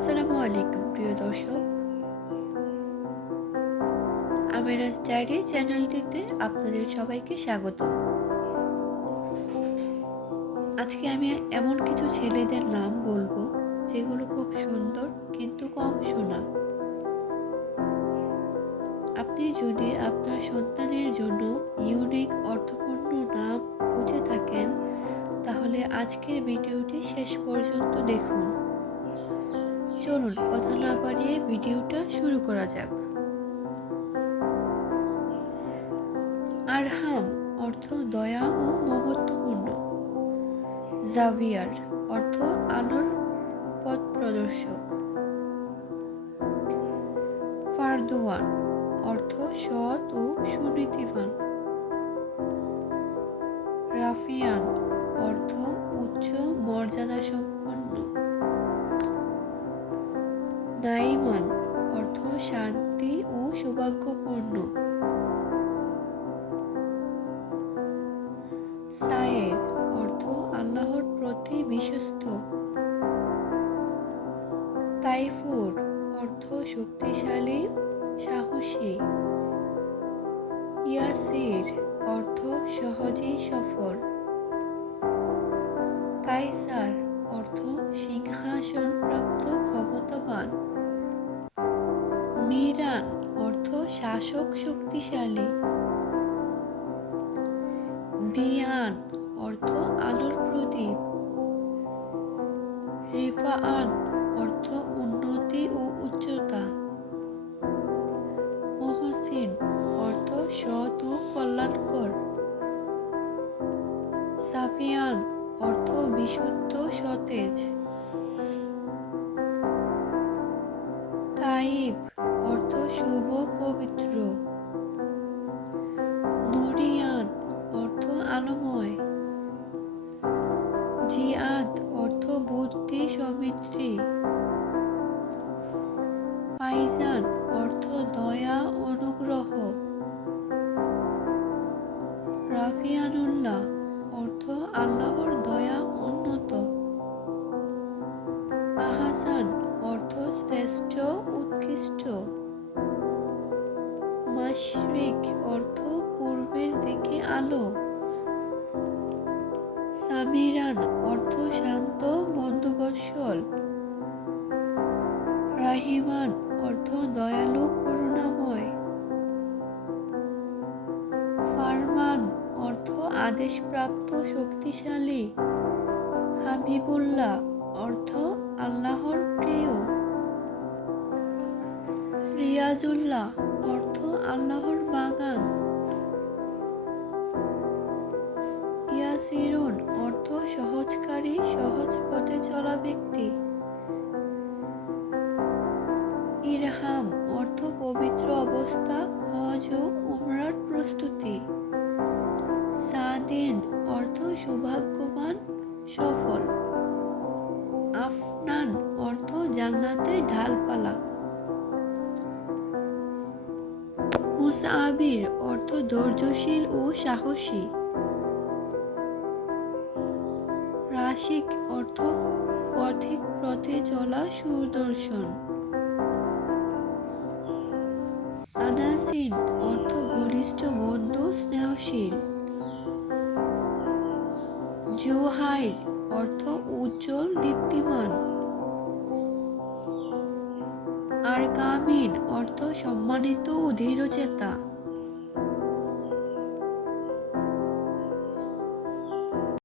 আসসালামু আলাইকুম প্রিয় দর্শক, আমেরাজ ডায়েরি চ্যানেলটিতে আপনাদের সবাইকে স্বাগত। আজকে আমি এমন কিছু ছেলেদের নাম বলবো যেগুলো খুব সুন্দর কিন্তু কম শোনা। আপনি যদি আপনার সন্তানের জন্য ইউনিক অর্থপূর্ণ নাম খুঁজে থাকেন, তাহলে আজকের ভিডিওটি শেষ পর্যন্ত দেখুন। চলুন কথা না বাড়িয়ে ভিডিওটা শুরু করা যাক। আরহাম অর্থ দয়া ও মহত্বপূর্ণ। জাভিয়ার অর্থ আলোর পথ প্রদর্শক। ফারদোয়ান অর্থ সৎ ও সুনীতিবান। রাফিয়ান অর্থ উচ্চ মর্যাদা সম্পন্ন। নাইমান অর্থ শান্তি ও সৌভাগ্যপূর্ণ। সায়ের অর্থ আল্লাহর প্রতি বিশ্বস্ত। তাইফুর অর্থ শক্তিশালী, সাহসী। ইয়াসির অর্থ সহজেই সফল। কায়সার অর্থ সিংহাসনপ্রাপ্ত ক্ষমতাবান। মিরান অর্থ শাসক শক্তিশালী। দিয়ান অর্থ আলোর প্রদীপ। রিফাআন অর্থ উন্নতি ও উচ্চতা। মহসিন অর্থ সৎ ও কল্যাণকর। সাফিয়ান অর্থ বিশুদ্ধ সতেজ। তাইব অর্থ শুভ পবিত্র। নুরিয়ান অর্থ আলোময়। জিয়াদ অর্থ বুদ্ধি সমৃদ্ধি। ফাইজান অর্থ দয়া অনুগ্রহ। রাফিয়ানুল্লাহ অর্থ আল্লাহর দয়া উন্নত। আহসান অর্থ শ্রেষ্ঠ উৎকৃষ্ট। মাশরিক অর্থ পূর্বের দিকে আলো। সামিরান অর্থ শান্ত বন্ধুবৎসল। রাহিমান অর্থ দয়ালু করুণাময়। ফারমান অর্থ আদেশপ্রাপ্ত শক্তিশালী। হাবিবুল্লাহ অর্থ আল্লাহর প্রিয়। রিয়াজুল্লাহ অর্থ আল্লাহর বাগান। ইয়াসিরুন অর্থ সহজকারী, সহজ পথে চলা ব্যক্তি। ইরহাম অর্থ পবিত্র অবস্থা, হজ ও উমরার প্রস্তুতি। সাদিন অর্থ সৌভাগ্যবান, সফল। আফনান অর্থ জান্নাতের ঢালপালা। মুসাবির অর্থ ধৈর্যশীল ও সাহসী। রাশিক অর্থ পথিক পথে চলা সুদর্শন। আনাসিন অর্থ ঘনিষ্ঠ বন্ধু, স্নেহশীল। জোহাইর অর্থ উজ্জ্বল, দীপ্তিমান। আরকামিন অর্থ সম্মানিত ও দৃঢ়চেতা।